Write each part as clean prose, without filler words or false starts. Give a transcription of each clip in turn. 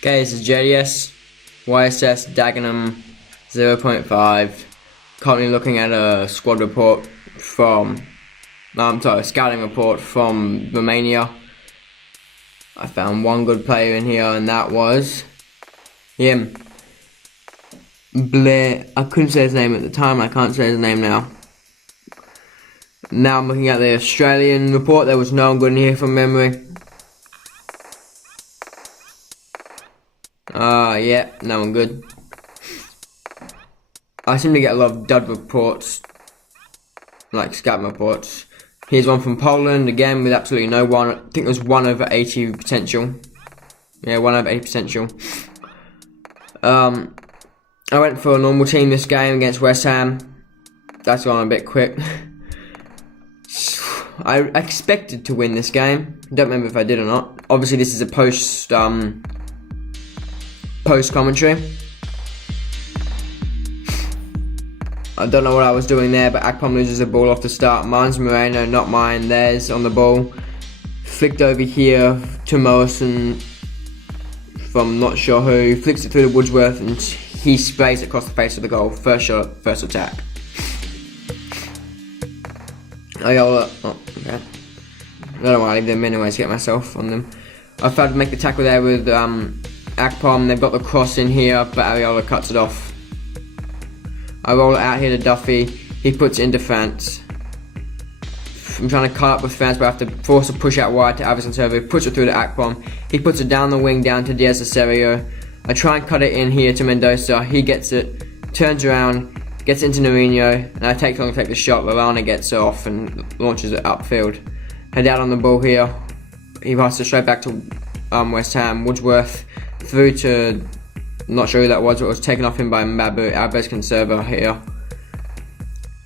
Okay, this is DIAZ, YSS Dagenham 0.5. Currently looking at a squad report from, scouting report from Romania. I found one good player in here, and that was him. Blair. I couldn't say his name at the time, I can't say his name now. Now I'm looking at the Australian report. There was no one good in here from memory. Yeah, no one good. I seem to get a lot of dud reports, like scouting reports. Here's one from Poland, again with absolutely no one. I think it was 1 over 80 potential. Yeah, 1 over 80 potential. I went for a normal team this game against West Ham. That's gone a bit quick. I expected to win this game. Don't remember if I did or not. Obviously this is a post commentary. I don't know what I was doing there, but Akpom loses the ball off the start. Mine's Moreno, not mine. Theirs on the ball. Flicked over here to Morrison from not sure who. Flicks it through to Woodsworth and he sprays it across the face of the goal. First shot, first attack. Oh, okay. I don't want to leave them anyway to get myself on them. I've tried to make the tackle there with Akpom. They've got the cross in here, but Areola cuts it off. I roll it out here to Duffy. He puts it into France. I'm trying to cut up with France, but I have to force a push out wide to Avison Servo. Puts it through to Akpom. He puts it down the wing down to DIAZ Cerio. I try and cut it in here to Mendoza. He gets it, turns around, gets into Noriño, and I take long to take the shot. Lalana gets it off and launches it upfield. Head out on the ball here. He passes it straight back to West Ham. Woodsworth through to, not sure who that was, but it was taken off him by Mbabu. Alves Conserva here.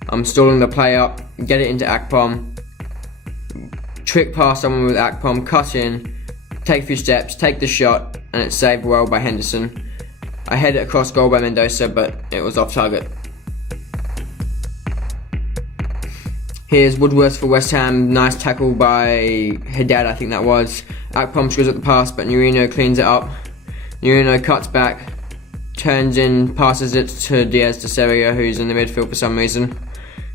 I'm stalling the play up, get it into Akpom. Trick past someone with Akpom, cut in, take a few steps, take the shot, and it's saved well by Henderson. I head it across goal by Mendoza, but it was off target. Here's Woodworth for West Ham, nice tackle by Haddad, I think that was. Akpom screws up the pass, but Noriño cleans it up. Noriño cuts back, turns in, passes it to DIAZ Cerio, who's in the midfield for some reason.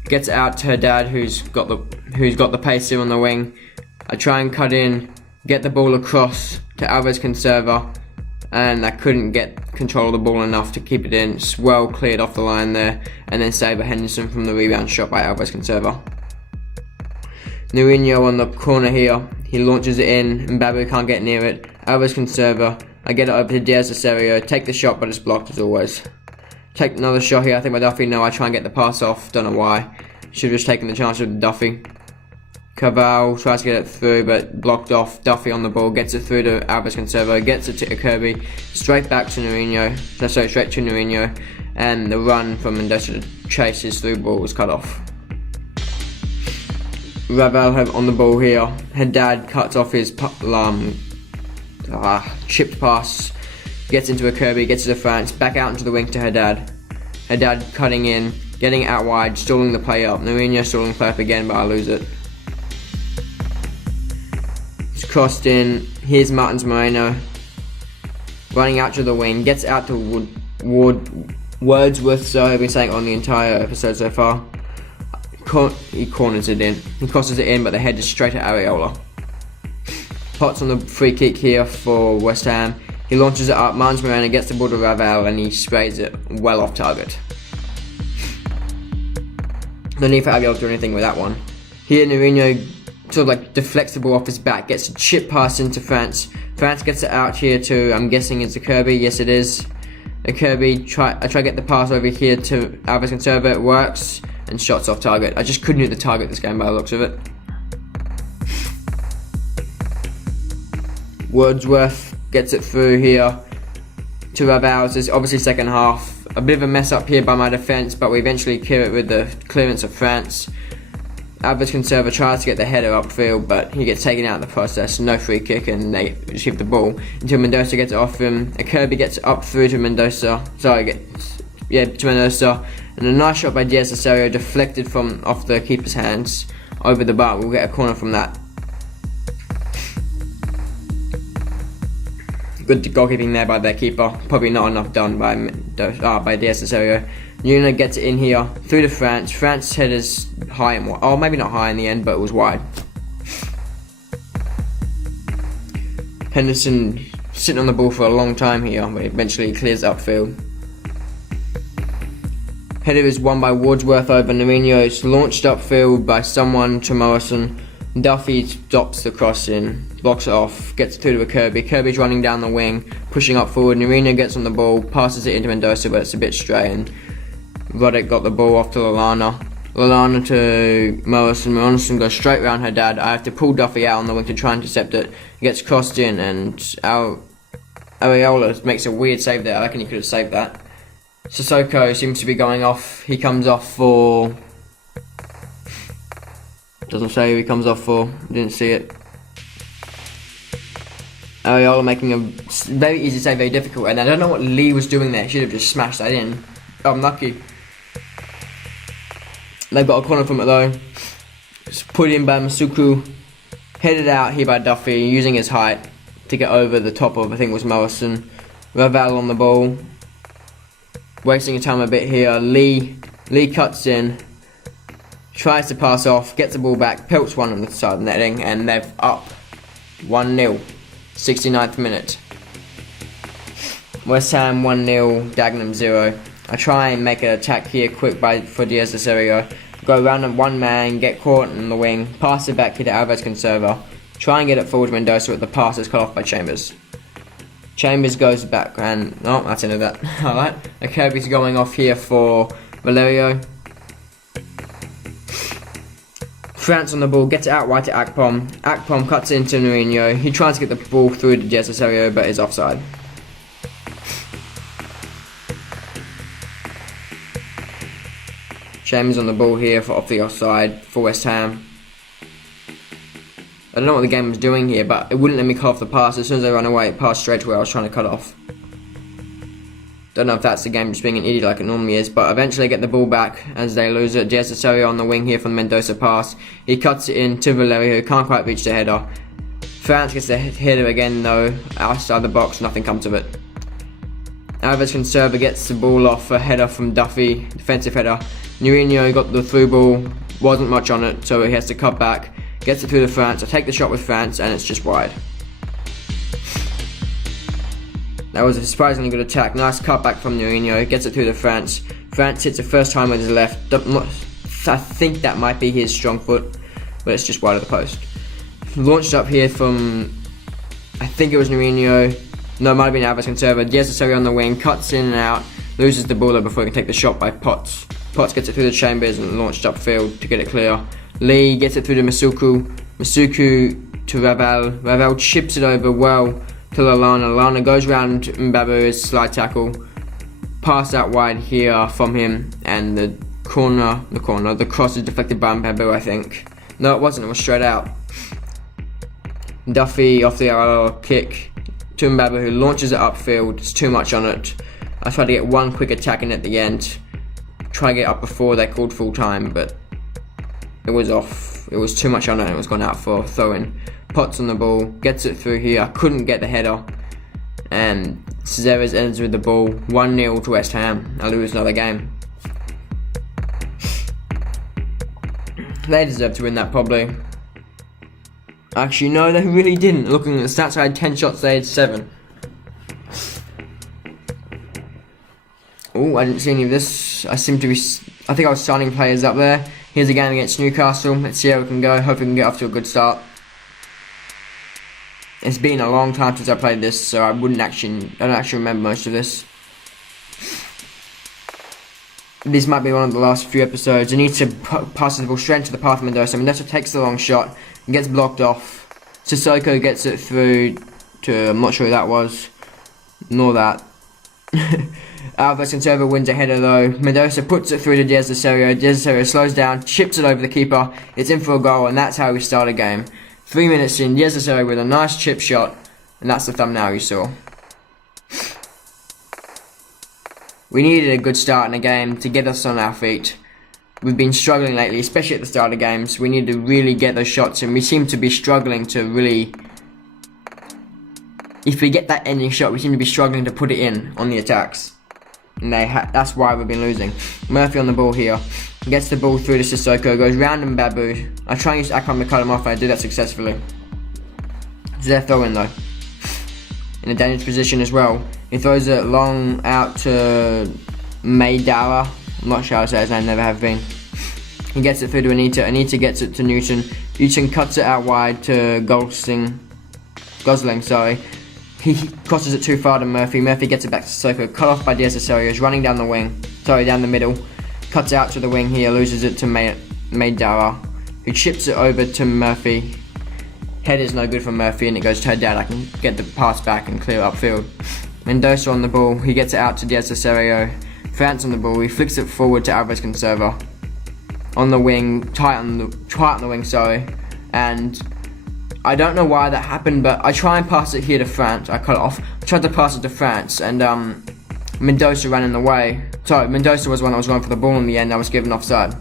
Gets it out to Haddad, who's got the pace here on the wing. I try and cut in, get the ball across to Alves Conserva, and I couldn't get control of the ball enough to keep it in. It's well cleared off the line there, and then saved by Henderson from the rebound shot by Alves Conserva. Noriño on the corner here, he launches it in, and Babu can't get near it. Alves Conserva, I get it over to DIAZ Cerio, take the shot, but it's blocked as always. Take another shot here, I think by Duffy. No, I try and get the pass off, don't know why. Should have just taken the chance with Duffy. Cavall tries to get it through, but blocked off. Duffy on the ball, gets it through to Alves Conserva, gets it to Kirby, straight back to Noriño, straight to Noriño, and the run from Mendoza to chase his through ball was cut off. Ravel on the ball here. Haddad cuts off his chipped pass, gets into a Kirby, gets to the France, back out into the wing to Haddad. Haddad cutting in, getting it out wide, stalling the play up. Noriño stalling the play up again, but I lose it. It's crossed in. Here's Martins Moreno, running out to the wing, gets out to Wordsworth, so I've been saying on the entire episode so far. He corners it in. He crosses it in, but the head is straight at Areola. Potts on the free kick here for West Ham. He launches it up. Martins Moreno gets the ball to Ravel and he sprays it well off target. No need for Areola to do anything with that one. Here Noriño sort of like deflects the ball off his back, gets a chip pass into France. France gets it out here to, I'm guessing it's a Kirby. Yes, it is. A Kirby. I try to get the pass over here to Alves Conserva. It works. And shots off target. I just couldn't hit the target this game by the looks of it. Wordsworth gets it through here to Ravel. It's obviously second half. A bit of a mess up here by my defence, but we eventually clear it with the clearance of France. Alves Conserva tries to get the header upfield, but he gets taken out in the process. No free kick, and they just give the ball until Mendoza gets it off him. A Kirby gets it up through to Mendoza. To Mendoza. And a nice shot by DIAZ Cerio, deflected from off the keeper's hands over the bar. We'll get a corner from that. Good goalkeeping there by their keeper. Probably not enough done by DIAZ Cerio. Nuna gets it in here through to France. France headers high and wide. Oh, maybe not high in the end, but it was wide. Henderson sitting on the ball for a long time here, but eventually clears upfield. Header is won by Wordsworth over Mourinho. It's launched upfield by someone to Morrison. Duffy stops the cross in, blocks it off, gets it through to Kirby. Kirby's running down the wing, pushing up forward. Mourinho gets on the ball, passes it into Mendoza, but it's a bit straight. And Roddick got the ball off to Lallana. Lallana to Morrison. Morrison goes straight round her dad. I have to pull Duffy out on the wing to try and intercept it. It gets crossed in, and Areola makes a weird save there. I reckon he could have saved that. Sissoko seems to be going off. He comes off for... Doesn't say who he comes off for. Didn't see it. Areola making a very easy save, very difficult. And I don't know what Lee was doing there. He should have just smashed that in. Unlucky. They've got a corner from it though. It's put in by Masuku. Headed out here by Duffy, using his height to get over the top of, I think it was Morrison. Raval on the ball. Wasting his time a bit here. Lee cuts in. Tries to pass off, gets the ball back, pelts one on the side of the netting, and they're up 1-0. 69th minute. West Ham 1-0, Dagenham 0. I try and make an attack here quick for DIAZ Cerio. Go around on one man, get caught in the wing, pass it back here to Alves Conserva. Try and get it forward to Mendoza, but the pass is cut off by Chambers. Chambers goes back and... Oh, that's into that. Alright. Kirby's going off here for Valerio. France on the ball, gets it out wide to Akpom. Akpom cuts into Mourinho. He tries to get the ball through to DIAZ Cerio, but is offside. Chambers on the ball here off the offside for West Ham. I don't know what the game was doing here, but it wouldn't let me cut off the pass. As soon as I ran away, it passed straight to where I was trying to cut off. Don't know if that's the game just being an idiot like it normally is, but eventually get the ball back as they lose it. DIAZ Cerio on the wing here from the Mendoza pass. He cuts it in to Valerio, who can't quite reach the header. France gets the header again though, outside the box, nothing comes of it. Alves Conserva gets the ball off a header from Duffy, defensive header. Mourinho got the through ball, wasn't much on it, so he has to cut back. Gets it through to France. I take the shot with France, and it's just wide. That was a surprisingly good attack. Nice cutback from Mourinho. Gets it through to France. France hits the first time with his left. I think that might be his strong foot, but it's just wide of the post. Launched up here from, I think it was Mourinho. No, it might have been Alves Conserva. DIAZ Cerio on the wing. Cuts in and out. Loses the ball before he can take the shot by Potts. Potts gets it through the Chambers and launched upfield to get it clear. Lee gets it through to Masuku. Masuku to Raval. Raval chips it over well to Lallana. Lallana goes round Mbabu's slide tackle. Pass out wide here from him, and the cross is deflected by Mbabu, I think. No, it wasn't. It was straight out. Duffy off the kick to Mbabu, who launches it upfield. It's too much on it. I tried to get one quick attack in at the end. Try to get up before they called full time, but it was off. It was too much on it and it was gone out for throw-in. Potts on the ball, gets it through here. I couldn't get the header. And Ceres ends with the ball. 1-0 to West Ham. I lose another game. They deserve to win that probably. Actually, no, they really didn't. Looking at the stats, I had 10 shots, they had 7. Oh, I didn't see any of this. I think I was starting players up there. Here's a game against Newcastle. Let's see how we can go. Hope we can get off to a good start. It's been a long time since I played this, so I don't actually remember most of this. This might be one of the last few episodes. I need to pass the ball straight into the path of Mendoza. Mendoza takes the long shot and gets blocked off. Sissoko gets it through to, I'm not sure who that was, nor that. Alves Conserva wins a header though. Mendoza puts it through to DIAZ Cerio. DIAZ Cerio slows down, chips it over the keeper. It's in for a goal, and that's how we start a game. 3 minutes in, DIAZ Cerio with a nice chip shot, and that's the thumbnail you saw. We needed a good start in the game to get us on our feet. We've been struggling lately, especially at the start of games. We need to really get those shots, and we seem to be struggling to really... if we get that ending shot, we seem to be struggling to put it in on the attacks. And that's why we've been losing. Murphy on the ball here. Gets the ball through to Sissoko, goes round and Babu. I try and use Akram to cut him off, and I do that successfully. It's their throw in though. In a dangerous position as well. He throws it long out to Maydara. I'm not sure how to say his name, never have been. He gets it through to Anita. Anita gets it to Newton. Newton cuts it out wide to Gosling, sorry. He crosses it too far to Murphy. Murphy gets it back to Sissoko. Cut off by DIAZ. Is running down the wing. Sorry, down the middle. Cuts out to the wing here. Loses it to Maydara, who chips it over to Murphy. Head is no good for Murphy, and it goes to Haddad. I can get the pass back and clear upfield. Mendoza on the ball. He gets it out to DIAZ. France on the ball. He flicks it forward to Alvarez Conserva. On the wing, tight on the wing, sorry. And I don't know why that happened, but I try and pass it here to France. I cut it off. I tried to pass it to France, and Mendoza ran in the way. Sorry, Mendoza was the one that was going for the ball in the end. I was given offside.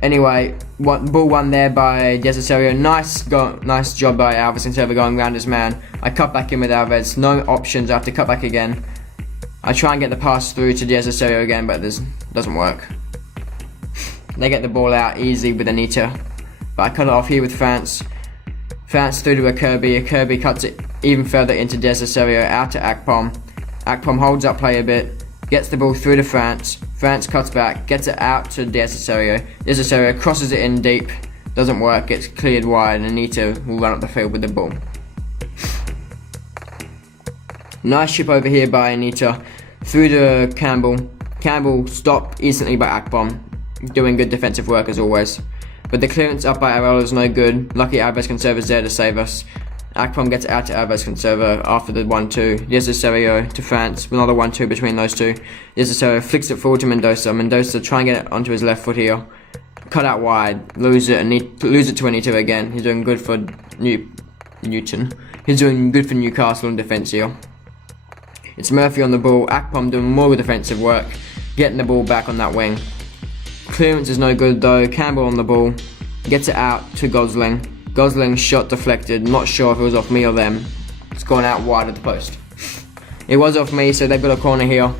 Anyway, ball won there by DIAZ. Nice job by Alvarez Conserva going round his man. I cut back in with Alvarez. No options. I have to cut back again. I try and get the pass through to DIAZ again, but this doesn't work. They get the ball out easy with Anita, but I cut it off here with France. France through to a Kirby cuts it even further into DIAZ, out to Akpom. Akpom holds up play a bit, gets the ball through to France. France cuts back, gets it out to DIAZ. DIAZ crosses it in deep, doesn't work, gets cleared wide, and Anita will run up the field with the ball. Nice chip over here by Anita, through to Campbell. Campbell stopped instantly by Akpom. Doing good defensive work as always. But the clearance up by Areola is no good. Lucky Alvarez Conserva's there to save us. Akpom gets out to Alvarez Conserva after the 1-2. DIAZ to France. Another 1-2 between those two. DIAZ flicks it forward to Mendoza. Mendoza try and get it onto his left foot here. Cut out wide. Lose it to Anita again. He's doing good for Newton. He's doing good for Newcastle in defence here. It's Murphy on the ball. Akpom doing more defensive work. Getting the ball back on that wing. Clearance is no good though. Campbell on the ball. Gets it out to Gosling. Gosling's shot deflected. Not sure if it was off me or them. It's gone out wide of the post. It was off me, so they've got a corner here.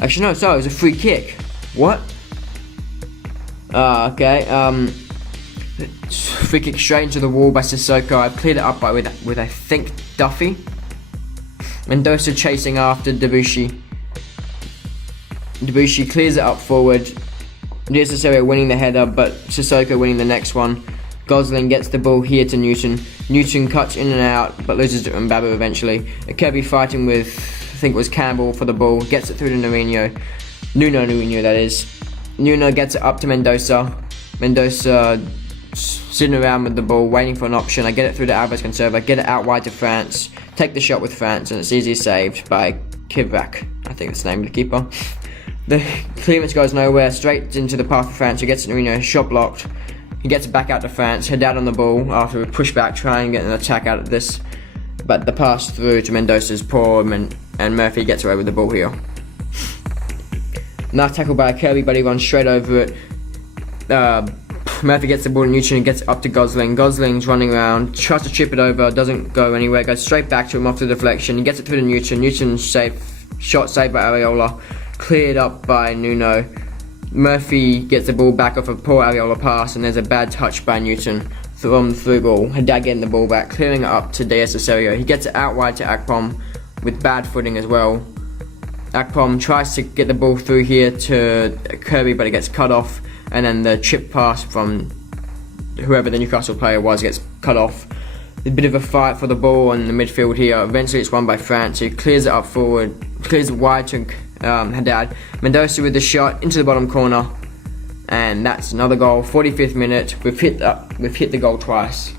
Actually no, sorry, it was a free kick. What? Okay. Free kick straight into the wall by Sissoko. I've cleared it up with I think Duffy. Mendoza chasing after Debussy. Debussy clears it up forward. DIAZ winning the header, but Sissoko winning the next one. Gosling gets the ball here to Newton. Newton cuts in and out, but loses to Mbabu eventually. Kirby fighting with, I think it was Campbell for the ball. Gets it through to Nuno, that is. Nuno gets it up to Mendoza. Mendoza sitting around with the ball, waiting for an option. I get it through to Alvarez Conserva. Get it out wide to France. Take the shot with France, and it's easily saved by Kivak. I think that's the name of the keeper. The clearance goes nowhere, straight into the path of France, who gets it to shot blocked. He gets it back out to France, Haddad on the ball after we push back, try and get an attack out of this. But the pass through to Mendoza's poor, and Murphy gets away with the ball here. Nice tackle by Kirby, but he runs straight over it. Murphy gets the ball to Newton and gets it up to Gosling. Gosling's running around, tries to chip it over, doesn't go anywhere, goes straight back to him off the deflection. He gets it through to Newton. Newton's shot saved by Areola. Cleared up by Nuno. Murphy gets the ball back off a poor Areola pass, and there's a bad touch by Newton from the through ball. Haddad getting the ball back, clearing it up to DIAZ. He gets it out wide to Akpom with bad footing as well. Akpom tries to get the ball through here to Kirby, but it gets cut off, and then the chip pass from whoever the Newcastle player was gets cut off. A bit of a fight for the ball in the midfield here. Eventually it's won by France, who clears it up forward, clears it wide to Haddad. Mendoza with the shot into the bottom corner, and that's another goal. 45th minute. We've hit the goal twice.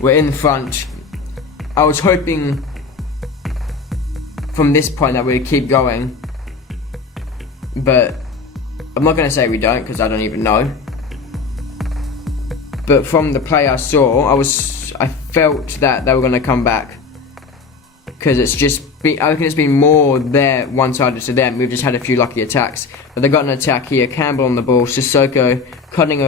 We're in front. I was hoping from this point that we'd keep going, but I'm not going to say we don't, because I don't even know. But from the play I saw, I felt that they were going to come back, because I reckon it's been more there one-sided to them. We've just had a few lucky attacks, but they got an attack here. Campbell on the ball, Sissoko cutting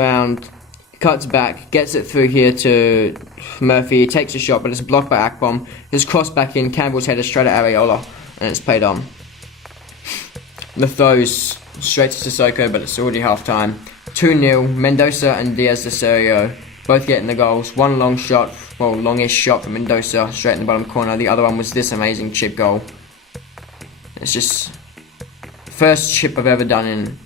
cuts back, gets it through here to Murphy, takes a shot, but it's blocked by Akpom. His cross back in, Campbell's header straight at Areola, and it's played on. The throws straight to Sissoko, but it's already half time. 2-0, Mendoza and DIAZ de Serio both getting the goals. One long shot, well, longish shot from Mendoza, straight in the bottom corner. The other one was this amazing chip goal. It's just first chip I've ever done in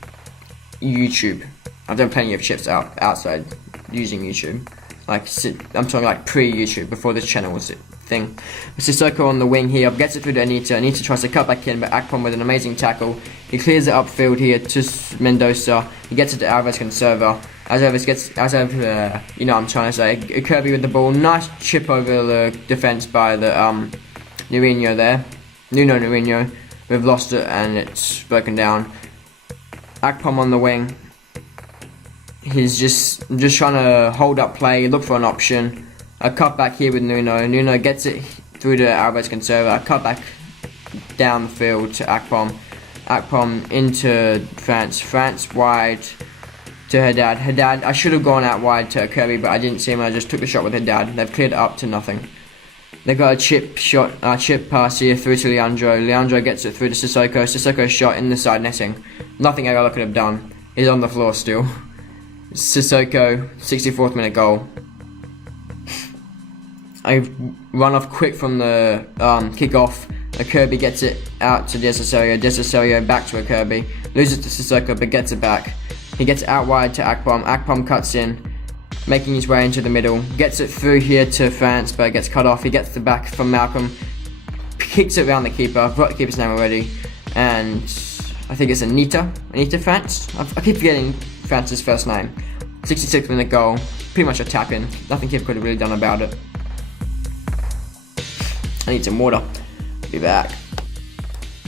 YouTube. I've done plenty of chips outside using YouTube. Like, I'm talking like pre-YouTube, before this channel was a thing. Sissoko on the wing here, gets it through to Anita. Anita tries to cut back in, but Akpom with an amazing tackle. He clears it upfield here to Mendoza. He gets it to Alves Conserva. As Alves gets, you know what I'm trying to say. Kirby with the ball. Nice chip over the defense by the Nuno there. Nuno. We've lost it and it's broken down. Akpom on the wing. He's just trying to hold up play, look for an option. A cut back here with Nuno. Nuno gets it through to Alves Conserva. A cut back down the field to Akpom. Akpom into France. France wide to Haddad. Haddad, I should have gone out wide to Kirby, but I didn't see him. I just took the shot with Haddad. They've cleared it up to nothing. They've got a chip pass here through to Leandro. Leandro gets it through to Sissoko. Sissoko's shot in the side netting. Nothing Areola could have done. He's on the floor still. Sissoko, 64th minute goal. I run off quick from the kick-off. A Kirby gets it out to DIAZ de Serio. DIAZ de Serio back to a Kirby. Loses to Sissoko but gets it back. He gets it out wide to Akpom. Akpom cuts in, making his way into the middle. Gets it through here to France but gets cut off. He gets the back from Malcolm. Kicks it around the keeper. I've got the keeper's name already. And I think it's Anita France. I keep forgetting France's first name. 66th minute goal. Pretty much a tap in. Nothing keeper could have really done about it. I need some water. Be back.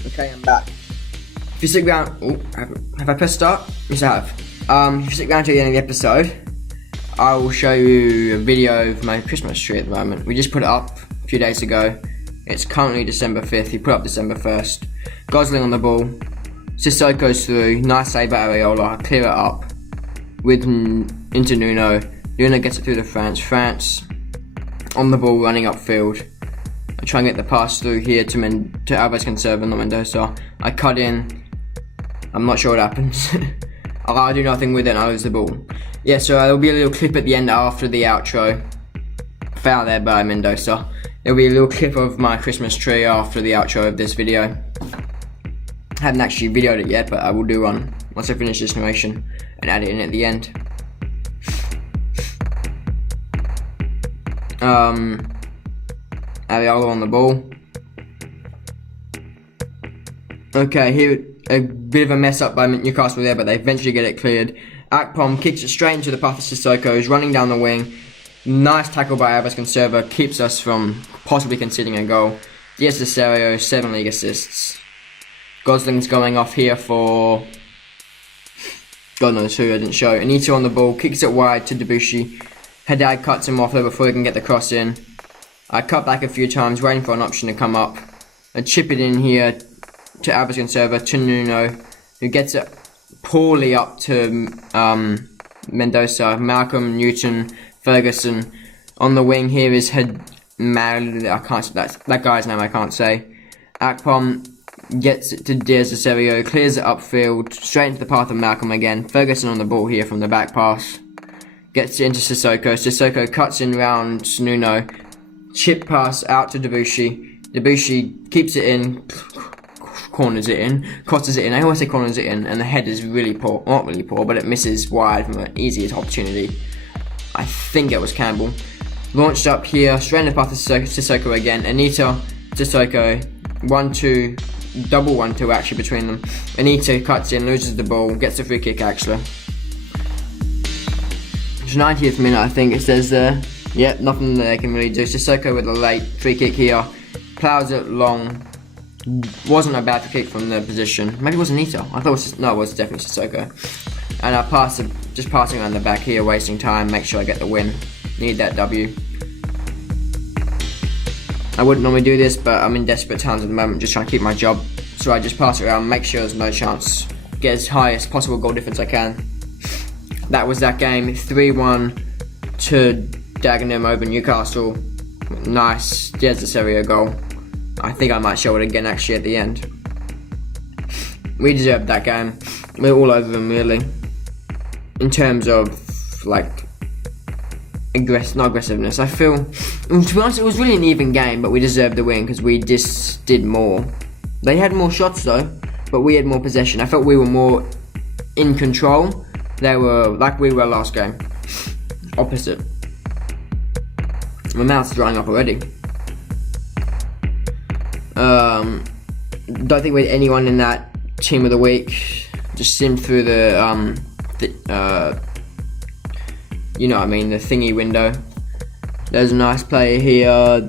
Okay, I'm back. If you stick around, have I pressed start? Yes, I have. If you stick around to the end of the episode, I will show you a video of my Christmas tree at the moment. We just put it up a few days ago. It's currently December 5th. He put up December 1st. Gosling on the ball. Sissoko's through. Nice save by Areola. Clear it up with into Nuno. Nuno gets it through to France. France on the ball, running upfield. I try and get the pass through here to Alves Conserva, not Mendoza. I cut in. I'm not sure what happens. I do nothing with it and I lose the ball. Yeah, so there'll be a little clip at the end after the outro. Foul there by Mendoza. There'll be a little clip of my Christmas tree after the outro of this video. I haven't actually videoed it yet, but I will do one once I finish this narration and add it in at the end. Areola on the ball. Okay, here a bit of a mess up by Newcastle there, but they eventually get it cleared. Akpom kicks it straight into the path of Sissoko, who's running down the wing. Nice tackle by Alves Conserva, keeps us from possibly conceding a goal. DIAZ de Serio, 7 league assists. Gosling's going off here for God knows who, I didn't show. Anita on the ball, kicks it wide to Debussy. Haddad cuts him off there before he can get the cross in. I cut back a few times, waiting for an option to come up. I chip it in here to Alves Conserva, to Nuno, who gets it poorly up to Mendoza. Malcolm, Newton, Ferguson. On the wing here is that guy's name I can't say. Akpom gets it to DIAZ de Serio, clears it upfield, straight into the path of Malcolm again. Ferguson on the ball here from the back pass. Gets it into Sissoko. Sissoko cuts in round Nuno. Chip pass out to Debussy. Debussy keeps it in, crosses it in. I always say corners it in, and the head is really poor. Not really poor, but it misses wide from an easiest opportunity. I think it was Campbell. Launched up here, straight in the path of Sissoko again. Anita, Sissoko, 1-2, double 1-2 actually between them. Anita cuts in, loses the ball, gets a free kick actually. It's 90th minute, I think it says there. Yep, nothing that they can really do. Sissoko with a late free kick here. Plows it long. Wasn't a bad free kick from the position. Maybe it was Anita. I thought it was, no, it was definitely Sissoko. And I just passing around the back here, wasting time, make sure I get the win. Need that W. I wouldn't normally do this, but I'm in desperate times at the moment, just trying to keep my job. So I just pass it around, make sure there's no chance. Get as high as possible goal difference I can. that was that game. 3-1 to Dagenham over Newcastle. Nice DIAZ Serio goal. I think I might show it again actually at the end. We deserved that game. We're all over them really. In terms of like not aggressiveness. I feel, to be honest, it was really an even game, but we deserved the win because we just did more. They had more shots though, but we had more possession. I felt we were more in control. They were like we were last game. Opposite. My mouth's drying up already. Don't think we had anyone in that team of the week. Just simmed through the you know what I mean, the thingy window. There's a nice player here,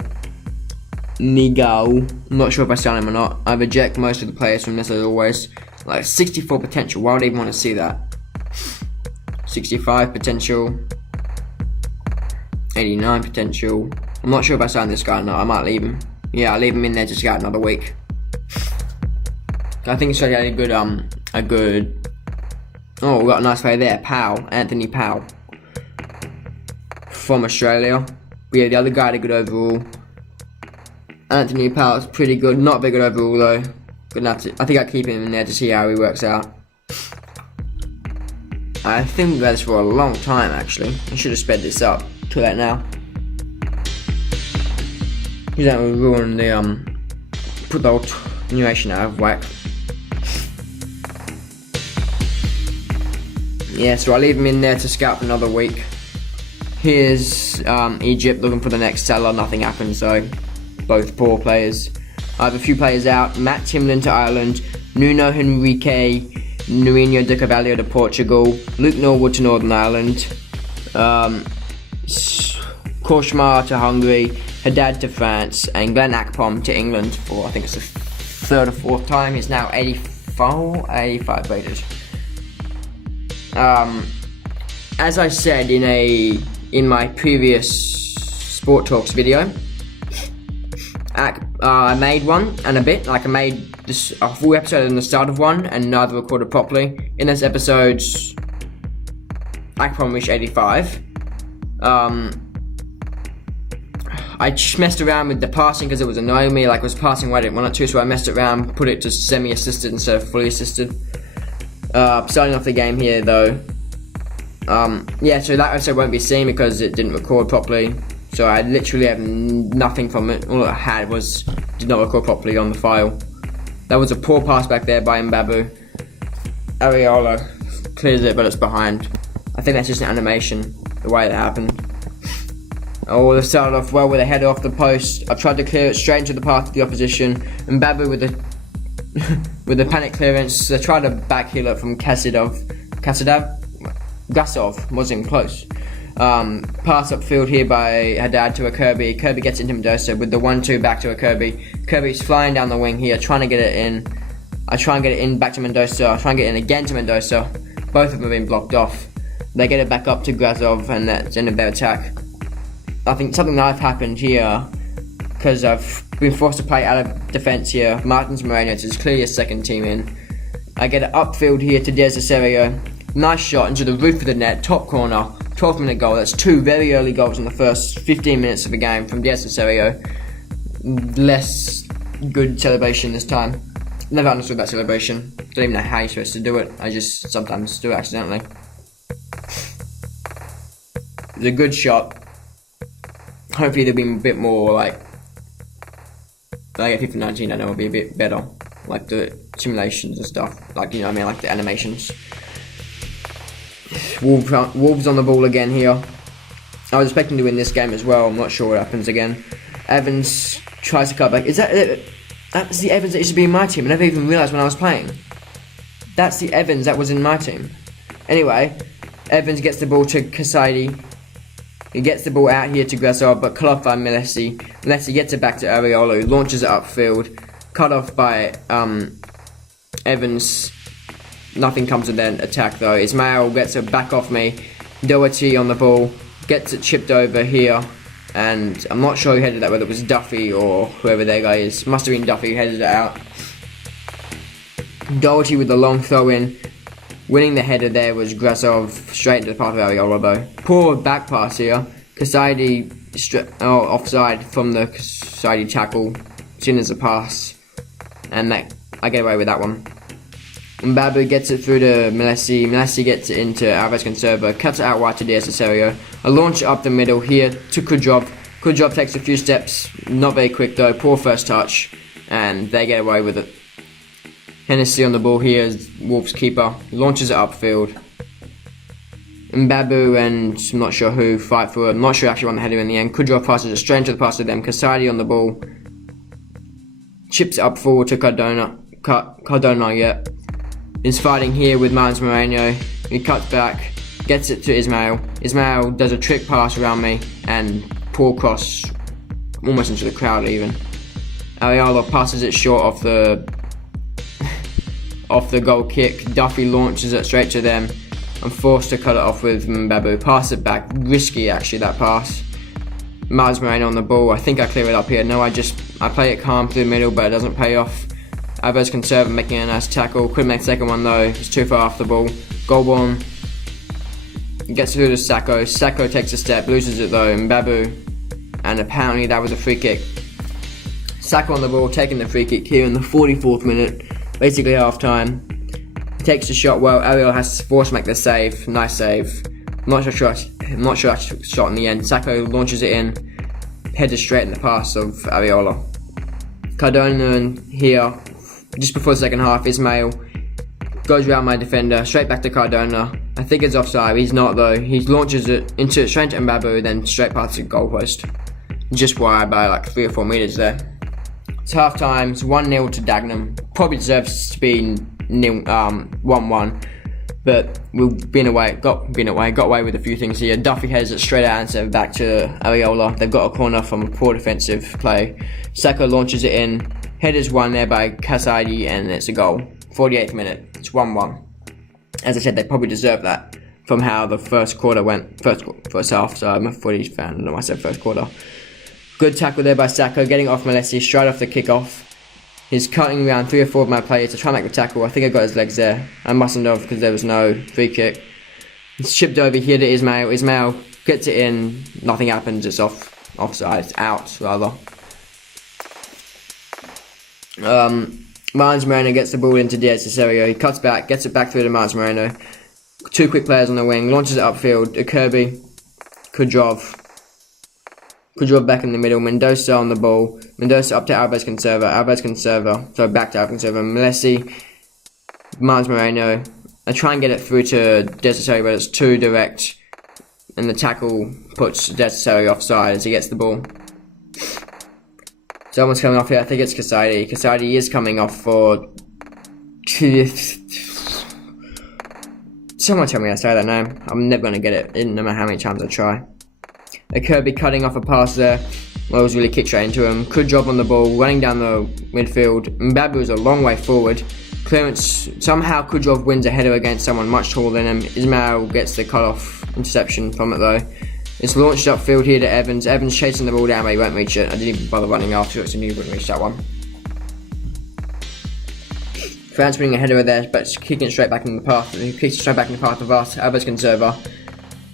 Nigao. I'm not sure if I sound him or not. I reject most of the players from this as always. Like 64 potential, why would I even want to see that? 65 potential. 89 potential. I'm not sure if I signed this guy or not. I might leave him. Yeah, I'll leave him in there just to get another week. I think it's really a good. Oh, we got a nice player there, Powell, Anthony Powell, from Australia. But yeah, the other guy had a good overall. Anthony Powell's pretty good, not very good overall though. Good enough to, I think I'll keep him in there to see how he works out. I think we've had this for a long time actually. I should have sped this up. Too late now. You don't ruin the put the whole animation out of whack. Yeah, so I'll leave him in there to scout for another week. Here's Egypt looking for the next seller. Nothing happened, so both poor players. I have a few players out. Matt Timlin to Ireland, Nuno Henrique, Nurinho de Carvalho to Portugal, Luke Norwood to Northern Ireland, Korshmar to Hungary, Haddad to France, and Glenn Akpom to England for I think it's the third or fourth time. He's now 85 rated. As I said in my previous Sport Talks video, I made one and a bit. Like I made a full episode in the start of one and neither recorded properly. In this episode, Akpom reached 85. I just messed around with the passing because it was annoying me. Like I was passing where I didn't want it to, so I messed it around, put it to semi-assisted instead of fully assisted. Starting off the game here though. Yeah, so that episode won't be seen because it didn't record properly. So I literally have nothing from it. All I had did not record properly on the file. That was a poor pass back there by Mbabu. Areola clears it, but it's behind. I think that's just an animation, the way that happened. Oh, they started off well with a header off the post. I've tried to clear it straight into the path of the opposition. Mbabu with the panic clearance. They tried to backheel it from Gasov wasn't close. Pass upfield here by Haddad to a Kirby. Kirby gets into Mendoza with the 1-2 back to a Kirby. Kirby's flying down the wing here, trying to get it in. I try and get it in back to Mendoza. I try and get it in again to Mendoza. Both of them have been blocked off. They get it back up to Grazov, and that's the end of their attack. I think something that happened here, because I've been forced to play out of defence here. Martins Moreno is clearly a second team in. I get it upfield here to DIAZ Serio. Nice shot into the roof of the net, top corner, 12-minute goal. That's two very early goals in the first 15 minutes of the game from DIAZ Serio. Less good celebration this time. Never understood that celebration. Don't even know how you're supposed to do it. I just sometimes do it accidentally. It's a good shot. Hopefully there'll be a bit more like FIFA 19, I know will be a bit better. Like the simulations and stuff. Like, you know what I mean, like the animations. Wolves on the ball again here. I was expecting to win this game as well. I'm not sure what happens again. Evans tries to cut back. That's the Evans that used to be in my team. I never even realised when I was playing. That's the Evans that was in my team. Anyway, Evans gets the ball to Kasaidi. He gets the ball out here to Gressor, but cut off by Milesi. Milesi gets it back to Areola, who launches it upfield. Cut off by Evans. Nothing comes of that attack though. Ismail gets it back off me. Doherty on the ball. Gets it chipped over here. And I'm not sure who headed that, whether it was Duffy or whoever that guy is. Must have been Duffy who headed it out. Doherty with the long throw in. Winning the header there was Grasov, straight into the path of Ariola though. Poor back pass here. Kasaidi offside from the Kasaidi tackle. Seen as a pass. And I get away with that one. Mbabu gets it through to Melesi. Melesi gets it into Alves Conserva. Cuts it out wide to DIAZ Cerio. A launch up the middle here to Kudrov. Kudrov takes a few steps. Not very quick though. Poor first touch. And they get away with it. Hennessy on the ball here as Wolves keeper. Launches it upfield. Mbabu and I'm not sure who fight for it. I'm not sure actually won the header in the end. Kudrov passes it straight into the pass to them. Kasadi on the ball. Chips it up forward to Cardona. Cardona, is fighting here with Martins Moreno. He cuts back. Gets it to Ismail. Ismail does a trick pass around me. And poor cross. Almost into the crowd even. Ariola passes it short off the goal kick. Duffy launches it straight to them. I'm forced to cut it off with Mbabu. Pass it back. Risky actually that pass. Martins Moreno on the ball. I think I clear it up here. No, I play it calm through the middle, but it doesn't pay off. Alves Conserva making a nice tackle. Couldn't make the second one though. It's too far off the ball. Goal one. Gets through to Sacco. Sacco takes a step. Loses it though. Mbabu. And apparently that was a free kick. Sacco on the ball, taking the free kick here in the 44th minute. Basically half time. Takes the shot well. Ariel has to force make the save. Nice save. I'm not sure I took the shot in the end. Sacco launches it in. Headed straight in the pass of Ariola. Cardona here. Just before the second half, Ismail goes around my defender. Straight back to Cardona. I think it's offside. He's not though. He launches it straight to Mbabu, then straight past the goalpost. Just wide by like 3 or 4 meters there. It's half time. It's 1-0 to Dagenham. Probably deserves to be 1-1, but got away with a few things here. Duffy heads it straight out instead of back to Ariola. They've got a corner from a poor defensive play. Sacco launches it in. Headers won there by Kasaidi, and it's a goal. 48th minute. It's 1-1. As I said, they probably deserve that from how the first quarter went. First half. So I'm a footy fan. I don't know why I said first quarter. Good tackle there by Sacco, getting off Melesi straight off the kickoff. He's cutting around 3 or 4 of my players to try and make the tackle. I think I got his legs there. I mustn't have because there was no free kick. It's chipped over here to Ismail. Ismail gets it in. Nothing happens. It's offside. It's out, rather. Martins Moreno gets the ball into DIAZ Cerio. He cuts back, gets it back through to Martins Moreno. 2 quick players on the wing. Launches it upfield. Kirby. Kudrov back in the middle. Mendoza on the ball. Mendoza up to Alves Conserva. So back to Alves Conserva. Melesi. Martins Moreno. I try and get it through to DIAZ, but it's too direct. And the tackle puts DIAZ offside as he gets the ball. Someone's coming off here. I think it's Kasaidi. Kasaidi is coming off for... Someone tell me I say that name. I'm never going to get it, no matter how many times I try. A Kirby cutting off a pass there. Well, it was really kicked straight into him. Kudrov on the ball, running down the midfield. Mbabu is a long way forward. Clearance, somehow Kudrov wins a header against someone much taller than him. Ismail gets the cut-off interception from it though. It's launched upfield here to Evans. Evans chasing the ball down, but he won't reach it. I didn't even bother running after it, so he wouldn't reach that one. France winning a header there, but kicking it straight back in the path. He kicks it straight back in the path of us. Alves Conserva.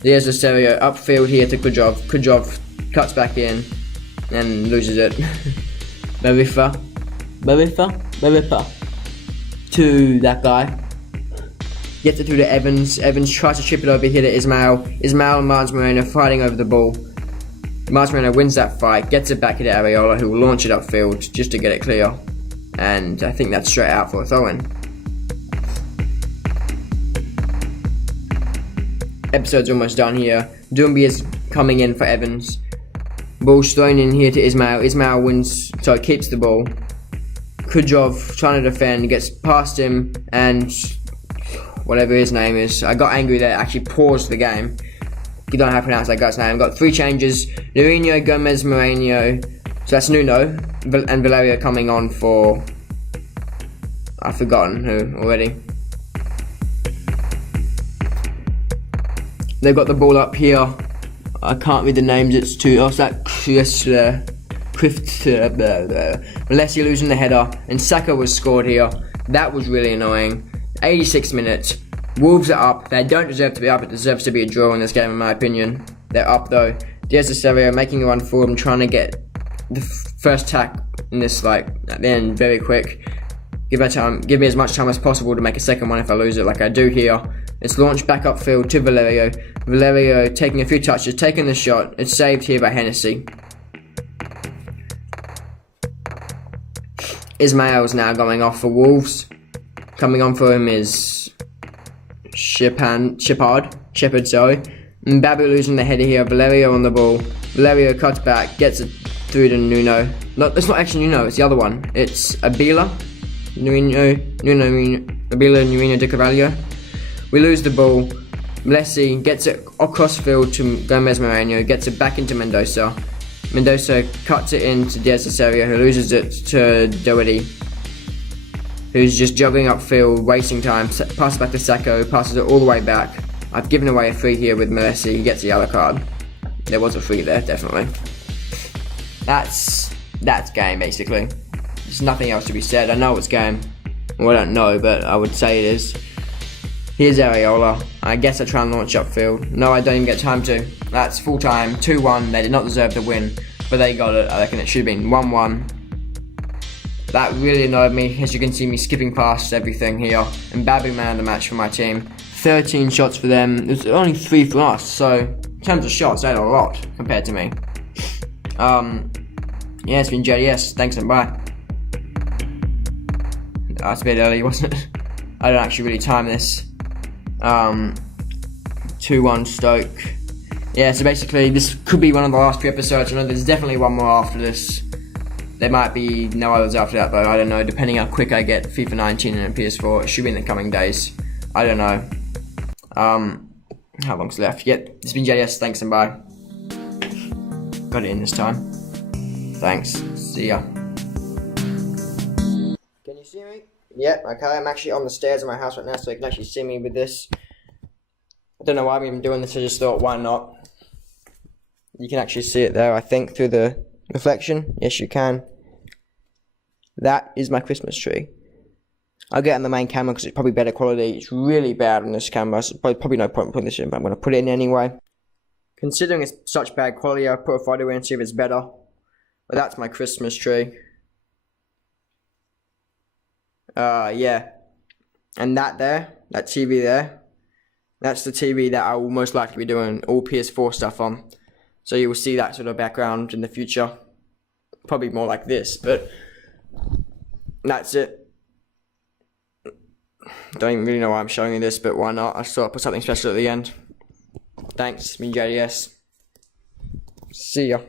There's a Cerio upfield here to Kudrov. Kudrov cuts back in and loses it. Barifa to that guy. Gets it through to Evans. Evans tries to chip it over here to Ismail. Ismail and Martins Moreno fighting over the ball. Martins Moreno wins that fight, gets it back to Ariola, who will launch it upfield just to get it clear. And I think that's straight out for a throw-in. Episode's almost done here. Dumby is coming in for Evans. Ball's thrown in here to Ismail. Ismail wins, so he keeps the ball. Kudrov trying to defend, gets past him, and whatever his name is. I got angry there, actually paused the game. You don't know how to pronounce that guy's name. Got 3 changes. Nurinho, Gomez, Moreno. So that's Nuno. And Valerio coming on for... I've forgotten who already. They've got the ball up here. I can't read the names, it's too... Oh, it's that Melesi losing the header. And Saka was scored here. That was really annoying. 86 minutes. Wolves are up. They don't deserve to be up. It deserves to be a draw in this game, in my opinion. They're up though. DIAZ and CERIOOOOO making a run forward and trying to get the first tack in this, like, at the end very quick. Give me as much time as possible to make a second one if I lose it, like I do here. It's launched back upfield to Valerio. Valerio taking a few touches, taking the shot. It's saved here by Hennessy. Ismail's now going off for Wolves. Coming on for him is Shepard, sorry. Mbabu losing the header here. Valerio on the ball. Valerio cuts back, gets it through to Nuno. No, it's not actually Nuno, it's the other one. It's Abila Nuno de Carvalho. We lose the ball. Messi gets it across field to Gomez Moreno, gets it back into Mendoza. Mendoza cuts it into DIAZ and CERIOOOO, who loses it to Doherty, who's just jogging upfield, wasting time. Passes back to Sacco, passes it all the way back. I've given away a free here with Messi. He gets a yellow card. There was a free there, definitely. That's game, basically. There's nothing else to be said. I know it's game. Well, I don't know, but I would say it is. Here's Areola. I guess I try and launch upfield. No, I don't even get time to. That's full time. 2-1. They did not deserve the win, but they got it. I reckon it should have been 1-1. That really annoyed me, as you can see me skipping past everything here. And Babu man of the match for my team. 13 shots for them. There's only 3 for us, so in terms of shots, they had a lot compared to me. Yeah, it's been JDS. Thanks and bye. That's a bit early, wasn't it? I don't actually really time this. 2-1 Stoke. Yeah, so basically this could be one of the last 3 episodes. I know there's definitely one more after this. There might be no others after that though, I don't know, depending how quick I get FIFA 19 and PS4. It should be in the coming days. I don't know. How long's left? Yep, it's been JDS, thanks and bye. Got it in this time. Thanks, see ya. Can you see me? Yep, okay, I'm actually on the stairs of my house right now, so you can actually see me with this. I don't know why I'm even doing this, I just thought, why not? You can actually see it there, I think, through the reflection. Yes, you can. That is my Christmas tree. I'll get on the main camera because it's probably better quality. It's really bad on this camera, so probably no point in putting this in, but I'm going to put it in anyway. Considering it's such bad quality, I'll put a photo in and see if it's better. But that's my Christmas tree. Yeah. And that TV there, that's the TV that I will most likely be doing all PS4 stuff on. So you will see that sort of background in the future. Probably more like this, but that's it. Don't even really know why I'm showing you this, but why not? I just thought I'd put something special at the end. Thanks, me JDS. See ya.